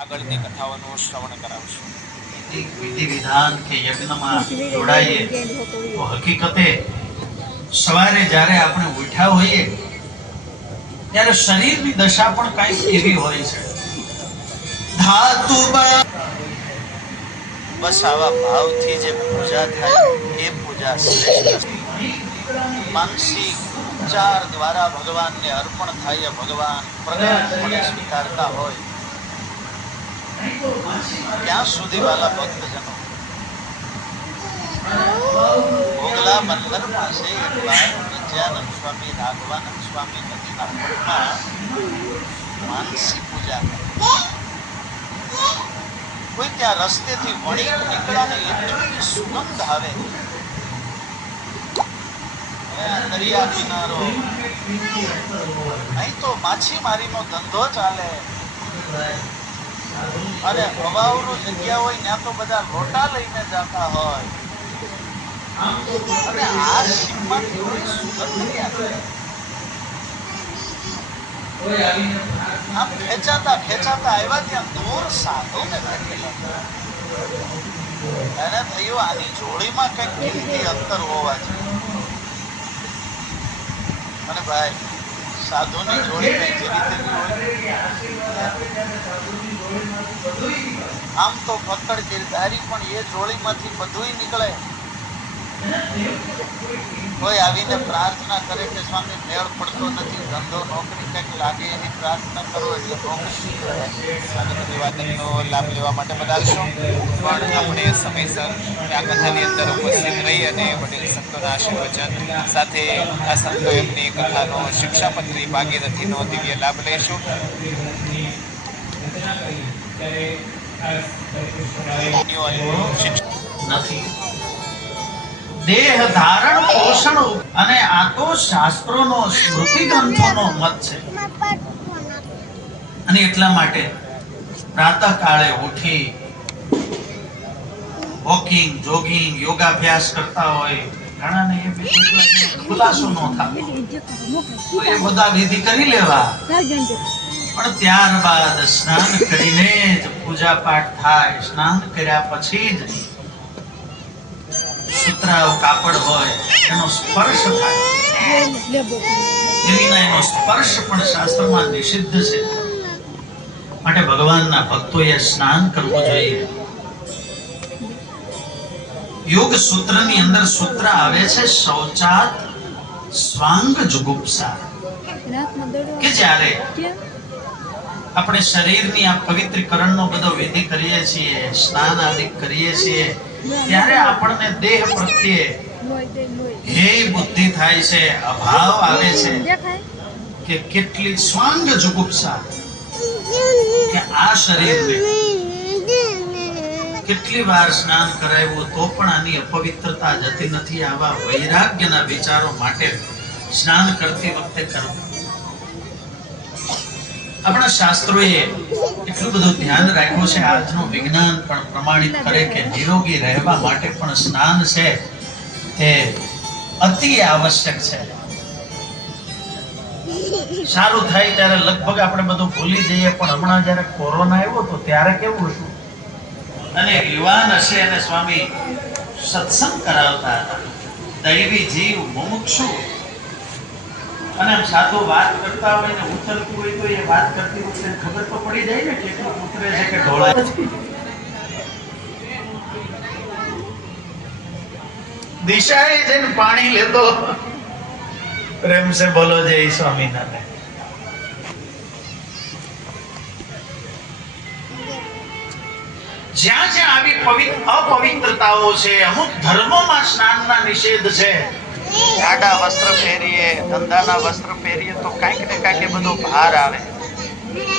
આગળની કથાઓનું શ્રવણ કરાવશું. વિધિ વિધાન કે યજ્ઞમાં જોડાઈએ તો હકીકતે સવારે જ્યારે આપણે ઉઠ્યા હોઈએ ત્યારે શરીરની દશા પણ કંઈક એવી હોય છે. ધાતુ બસ આવા ભાવથી જે પૂજા થાય એ પૂજા શ્રેષ્ઠ. માનસિક ઉચ્ચાર દ્વારા ભગવાનને અર્પણ થાય, ભગવાન પ્રગટપણે સ્વીકારતા હોય ત્યાં સુધી વાલા ભક્તજનો ભોગલા બંદર પાસે એકવાર નિત્યાનંદ સ્વામી, રાઘવાનંદ સ્વામી નદીના પટમાં માનસી પૂજા કરે. કોઈ ત્યાં રસ્તેથી વણી નીકળ્યા ને એટલી સુગંધ આવે. દરિયા કિનારો, અહીં તો માછીમારીનો ધંધો ચાલે અને હવાઓનો જગ્યા હોય ત્યાં તો બધા લોટા લઈને જતા હોય અને આ શીપમાંથી કોઈ સુગંધ નહીં આવે. આમ ખેંચાતા ખેંચાતા આવ્યા ત્યાં દૂર સાધુને બેઠેલા. એને થયું આની જોડીમાં કંઈક કિંમતી અંતર હોવા જોઈએ. અને ભાઈ સાધુની જોડી કઈ જેવી તેવી હોય. આમ તો પકડ ગીરધારી પણ એ જોડીમાંથી બધુંય નીકળે. કોઈ આવીને પ્રાર્થના કરે કે સ્વામી મેળ પડતો નથી, ધંધો નોકરી કંઈક લાગે એની પ્રાર્થના કરો એટલે નોકરી અભિવાદનનો લાભ લેવા માટે પધારશો. પણ આપણે સમયસર આ કથાની અંદર ઉપસ્થિત રહી અને વડીલ સંતોના આશીર્વચન સાથે આ સંતો એમની કથાનો શિક્ષાપત્રી ભાગીરથીનો દિવ્ય લાભ લઈશું. નથી. દેહ ધારણ પોષણ અને આ તો શાસ્ત્રોનો સ્મૃતિ ગ્રંથોનો મત છે. અને એટલા માટે પ્રાતઃ કાળે ઉઠી વોકિંગ, જોગિંગ, યોગાભ્યાસ કરતા હોય ઘણાને એ ખુલાસો ન થાય તો એ બધા વિધિ કરી લેવા. પણ ત્યારબાદ સ્નાન કરીને જ પૂજા પાઠ થાય. સ્નાન કર્યા પછી જ સુતરાઉ કાપડ હોય એનો સ્પર્શ થાય. એનો સ્પર્શ પણ શાસ્ત્રમાં નિષિદ્ધ છે. માટે ભગવાનના ભક્તોએ સ્નાન કરવું જોઈએ. યોગ સૂત્રની અંદર સૂત્ર આવે છે શૌચાત સ્વાંગ જુગુપ્સા, કે જ્યારે આપણે શરીરની આ પવિત્રીકરણનો બધો વિધિ કરીએ છીએ, સ્નાન આદિ કરીએ છીએ, ત્યારે આપણને દેહ પ્રત્યે હે બુદ્ધિ થાય છે, અભાવ આવે છે કે કેટલી સ્વાંગ જુગુપ્સા, કે આ શરીરને કેટલી વાર સ્નાન કરાવ્યું તો પણ આની અપવિત્રતા જતી નથી. આવા વૈરાગ્યના વિચારો માટે સ્નાન કરતી વખતે કરવું. આપણા શાસ્ત્રોએ એટલું બધું ધ્યાન રાખ્યું છે. આજનું વિજ્ઞાન પણ પ્રમાણિત કરે કે નિરોગી રહેવા માટે પણ સ્નાન છે એ અતિ આવશ્યક છે. સારું થાય ત્યારે લગભગ આપણે બધું ભૂલી જઈએ, પણ હમણાં જયારે કોરોના આવ્યો તો ત્યારે કેવું હતું, અને યુવાન હશે અને સ્વામી સત્સંગ કરાવતા હતા. દૈવી જીવ મુમુક્ષુ, અને આમ સાધુ વાત કરતા હોય ને ઉતરતું હોય તો એ વાત કરતી વખતે ખબર તો પડી જાય ને કેટલું ઉતરે છે કે ઢોળાય છે. દિશાએ જઈને પાણી લેતો પ્રેમ સે બોલો જય સ્વામિનારાયણ. જ્યાં જ્યાં આવી અપવિત્રતાઓ છે, અમુક ધર્મોમાં સ્નાનના નિષેધ છે. જાડા વસ્ત્ર પહેરીએ, ધંધાના વસ્ત્ર પહેરીએ તો કાંઈક ને કાંઈક એ બધો ભાર આવે.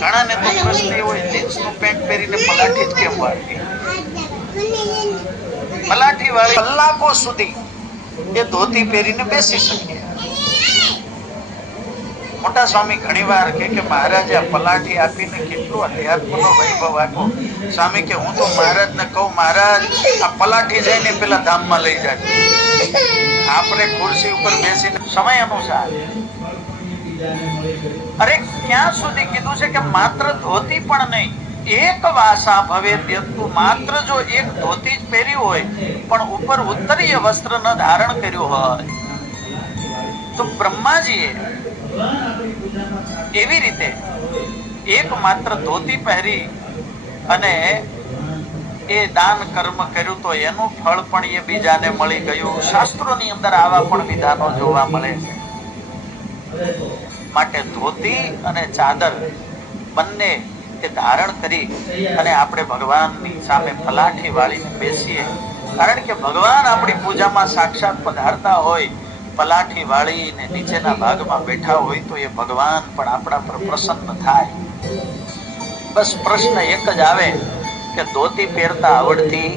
ઘણાને તો પ્રશ્ન એ હોય જીન્સનું પેન્ટ પહેરીને પલાઠી જ કેમ વાળવી? પલાઠી વાળી કલાકો સુધી એ ધોતી પહેરીને બેસી શકીએ. મોટા સ્વામી ઘણીવાર કે મહારાજે આ પલાઠી આપીને કેટલું અધ્યાત્મનો વૈભવ આપ્યો. સ્વામી કે હું તો મહારાજને કહું, મહારાજ આ પલાઠી જઈને પેલા ધામમાં લઈ જાય. આપણે ખુરશી ઉપર બેસીને સમય અનુસાર અરે ક્યાં સુધી કીધું છે કે માત્ર ધોતી પણ નહીં, એક વાસા ભવેદ્યંતુ, માત્ર જો એક ધોતી જ પહેર્યું હોય પણ ઉપર ઉત્તરીય વસ્ત્ર ન ધારણ કર્યું હોય, તો બ્રહ્માજીએ એવી રીતે એક માત્ર ધોતી પહેરી અને એ દાન કર્મ કર્યું તો એનું ફળ પણ એ બીજાને મળી ગયું. શાસ્ત્રોની અંદર આવા પણ વિધાનો જોવા મળે છે. માટે ધોતી અને ચાદર બંને એ ધારણ કરી અને આપણે ભગવાનની સામે પલાઠી વાળીને બેસીએ. કારણ કે ભગવાન આપણી પૂજામાં સાક્ષાત પધારતા હોય, પલાઠી વાળીને નીચેના ભાગમાં બેઠા હોય તો એ ભગવાન પણ આપણા પર પ્રસન્ન થાય. બસ પ્રશ્ન એક જ આવે કે ધોતી પહેરતા આવડતી?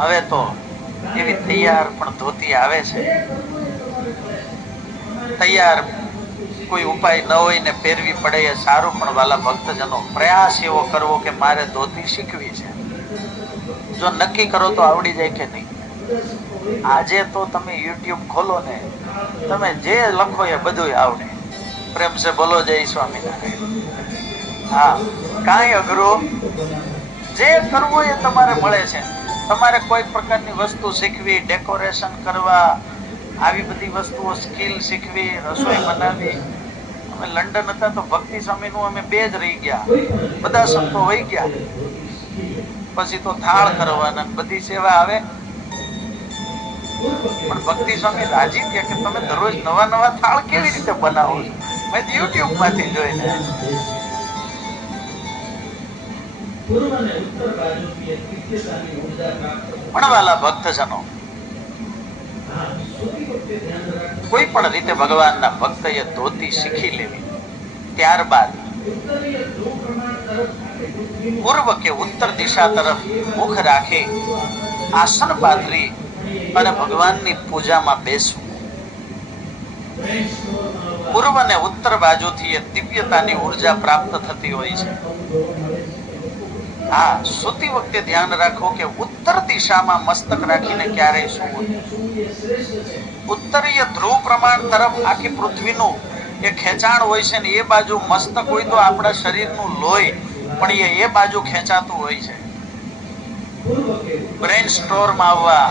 હવે તો એવી તૈયાર પણ ધોતી આવે છે. તૈયાર કોઈ ઉપાય ન હોય ને પહેરવી પડે એ સારું, પણ વાલા ભક્તજનો પ્રયાસ એવો કરવો કે મારે ધોતી શીખવી છે. જો નક્કી કરો તો આવડી જાય કે નહીં. આજે તો તમે YouTube ખોલો ને, તમે જે લખો એ બધું આવડે. પ્રેમ સે બોલો જય સ્વામિનારાયણ. હા, કાંઈ અઘરું, જે કરવું એ તમારે મળે છે. તમારે કોઈ પ્રકારની વસ્તુ શીખવી, ડેકોરેશન કરવા, આવી બધી વસ્તુઓ સ્કિલ શીખવી, રસોઈ બનાવી. અમે લંડન હતા તો ભક્તિ સ્વામીનું અમે 2 જ રહી ગયા, બધા સંતો વહી ગયા. પછી તો થાળ કરવાના બધી સેવા આવે. પણ ભક્તિ સ્વામી રાજી થયા કે તમે દરરોજ નવા નવા થાળ કેવી રીતે બનાવો છો? મેં YouTube માંથી જોઈને. પણ વાલા ભક્તજનો, કોઈ પણ રીતે ભગવાનના ભક્તએ ધોતી શીખી લેવી. ત્યારબાદ પૂર્વ કે ઉત્તર દિશા તરફ મુખ રાખી આસન પાથરી અને ભગવાનની પૂજામાં બેસવું. પૂર્વ અને ઉત્તર બાજુથી એ દિવ્યતાની ઉર્જા પ્રાપ્ત થતી હોય છે. હા, સૂતી વખતે ધ્યાન રાખો કે ઉત્તર દિશામાં મસ્તક રાખીને ક્યારેય સૂવું. ઉત્તરીય ધ્રુવ પ્રમાણ તરફ આખી પૃથ્વીનું એ ખેંચાણ હોય છે ને એ બાજુ મસ્તક હોય તો આપણા શરીરનું લોહી પણ એ બાજુ ખેંચાતું હોય છે. બ્રેન સ્ટોર્મ આવવા,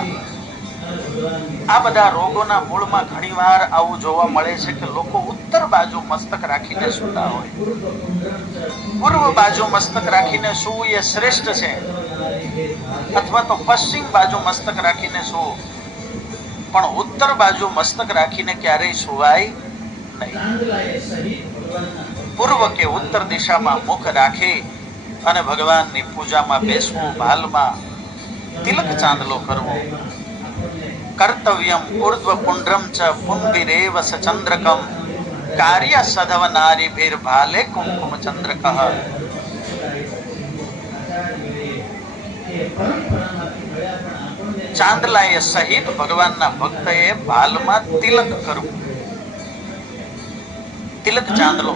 આ બધા રોગોના મૂળમાં ઘણીવાર આવું જોવા મળે છે કે લોકો ઉત્તર બાજુ મસ્તક રાખીને સૂતા હોય. પૂર્વ બાજુ મસ્તક રાખીને સૂવું એ શ્રેષ્ઠ છે, અથવા તો પશ્ચિમ બાજુ મસ્તક રાખીને સૂવું. પણ ઉત્તર બાજુ મસ્તક રાખીને ક્યારેય સુવાય નહીં. પૂર્વ કે ઉત્તર દિશામાં મુખ રાખી અને ભગવાનની પૂજામાં બેસવું. ભાલમાં તિલક ચાંદલો કરવો. કર્તવ્યમ ઉર્ધ્વ પુંડ્રમ ચ પુંભિરેવ સ ચંદ્રકમ કાર્ય સધવ નારીભીર ભાલે કુમકુમ ચંદ્રકઃ. ચાંદલાએ સહિત ભગવાનના ભક્તએ ભાલમાં તિલક કરવું. તિલક ચાંદલો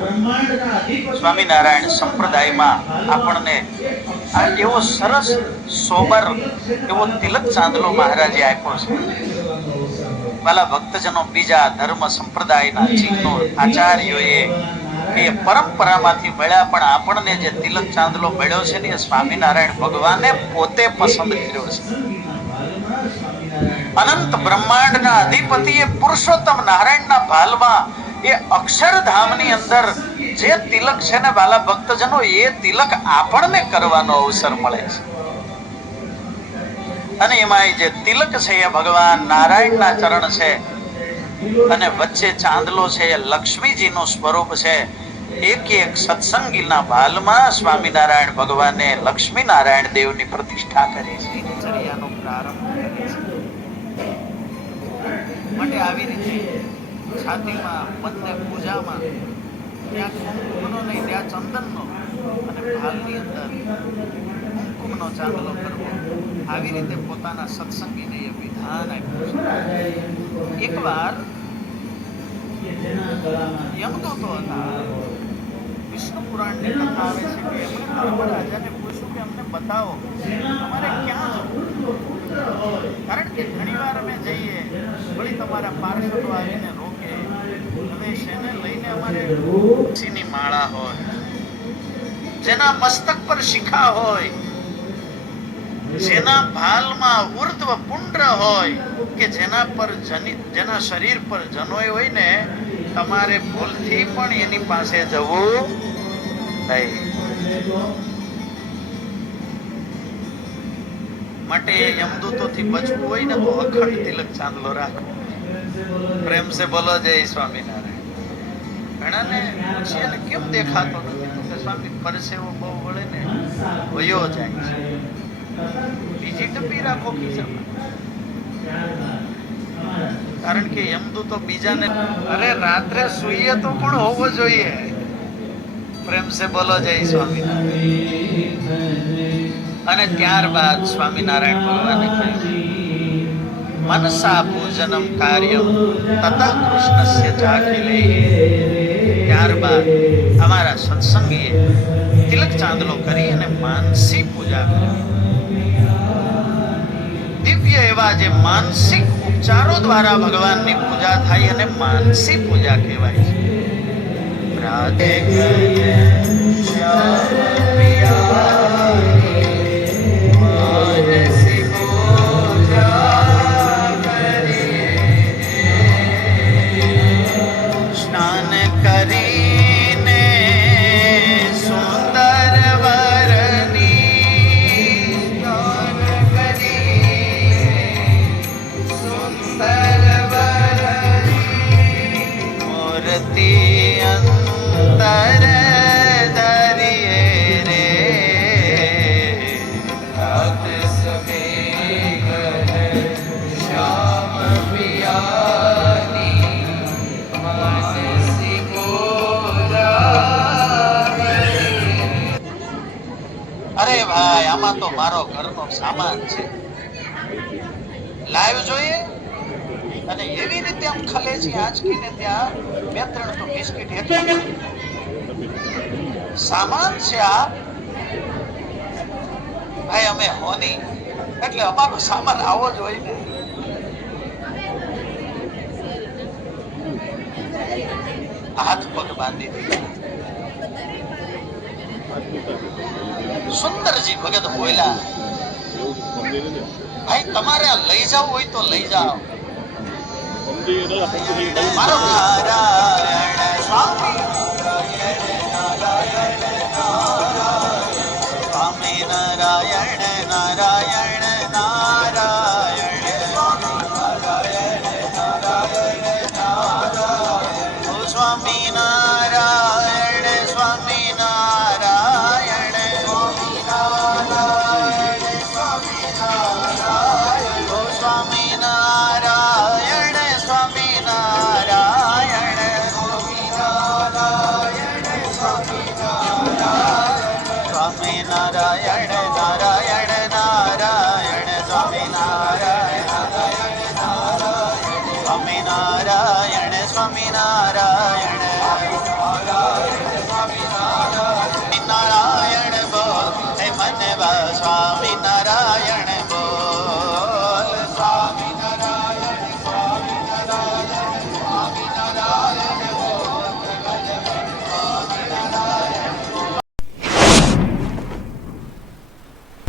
સ્વામિનારાયણ સંપ્રદાયમાં આપણને આ એવો સરસ સોબર એવો તિલક ચાંદલો મહારાજે આપ્યો છે. વાલા ભક્તજનો, બીજા ધર્મ સંપ્રદાયના ચિહ્નો આચાર્યોએ એ પરંપરામાંથી મળ્યા, પણ આપણને જે તિલક ચાંદલો મળ્યો છે ને એ સ્વામિનારાયણ ભગવાને પોતે પસંદ કર્યો છે. અનંત બ્રહ્માંડના અધિપતિએ પુરુષોત્તમ નારાયણના ભાલમાં એ અક્ષરધામની અંદર જે તિલક છે ને વાલા ભક્તજનો, એ તિલક આપણને કરવાનો અવસર મળે છે. અને એમાં જે તિલક છે એ ભગવાન નારાયણના ચરણ છે અને વચ્ચે ચાંદલો છે એ લક્ષ્મીજીનું સ્વરૂપ છે. એક એક સત્સંગીના ભાલમાં સ્વામિનારાયણ ભગવાને લક્ષ્મી નારાયણ દેવની પ્રતિષ્ઠા કરી છે. દિનચર્યાનો પ્રારંભ કરે છે. માટે આવી રીતે છાતીમાં, બંને પૂજામાં ત્યાં કુમકુમનો નહીં, ત્યાં ચંદનનો અને ભાલની અંદર કુમકુમનો ચાંદલો કરવો. આવી રીતે પોતાના સત્સંગીને એ વિધાન આપ્યું છે. એકવાર યમદૂતો હતા. વિષ્ણુ પુરાણની કથા આવે છે કે એમણે ધર્મરાજાને પૂછ્યું કે અમને બતાવો અમારે ક્યાં જવું. કારણ કે ઘણીવાર અમે જઈએ, વળી તમારા પાર્ષદો આવીને રોકે. હવે શેને લઈને અમારે તુલસીની માળા હોય, જેના મસ્તક પર શિખા હોય, જેના ભાલમાં ઉર્ધ્વ પુંડ્ર હોય, કે જેના શરીર પર જનોય હોય ને, તમારે ભૂલથી પણ એની પાસે જવું નહીં. માટે યમદૂતોથી બચવું હોય ને તો અખંડ તિલક ચાંદલો રાખો. પ્રેમ સે બોલો જય સ્વામિનારાયણ. ઘણાને પૂછીએ ને કેમ દેખાતો નથી, તો કે સ્વામી પરસેવો બહુ વળે ને વયો જાય છે. બીજી ડબ્બી રાખો ખિસ્સામાં. કારણ કે યમદૂતો બીજાને, અરે રાત્રે સૂઈએ તો પણ હોવો જોઈએ. પ્રેમ સે બોલો જય સ્વામિનારાયણ. અને ત્યારબાદ સ્વામિનારાયણ ભગવાને કહ્યું, મનસા પૂજનમ કાર્યમ તતઃ કૃષ્ણસ્ય ચાખિલે. ત્યારબાદ અમારા સત્સંગીએ તિલક ચાંદલો કરી અને માનસી પૂજા કરી. દિવ્ય એવા જે માનસિક ઉપચારો દ્વારા ભગવાનની પૂજા થાય અને માનસી પૂજા કહેવાય છે. રાધે શ્યામ પિયા માનસી પૂજા કરીએ, સ્નાન કરીને સુંદર વરની, સ્નાન કરી સુંદર વરની મૂર્તિ અંતર ધરીએ રે. રાત સવે કહે શ્યામ પિયાની માનસી પૂજા કરીએ. અરે ભાઈ, આમાં તો મારો ઘરનો સામાન છે, લાઈવ જોઈએ. અને એવી રીતે આમ ખલેજી આંચકીને ત્યાં બે ત્રણ તો બિસ્કિટ હેઠળ સામાન છે. આ ભાઈ અમે હોની એટલે અમારો સામાન આવો જ હોય ને. હાથ પગ બાંધી દીધા. સુંદરજી ભગત બોલ્યા, ભાઈ તમારે આ લઈ જવું હોય તો લઈ જાઓ. મારો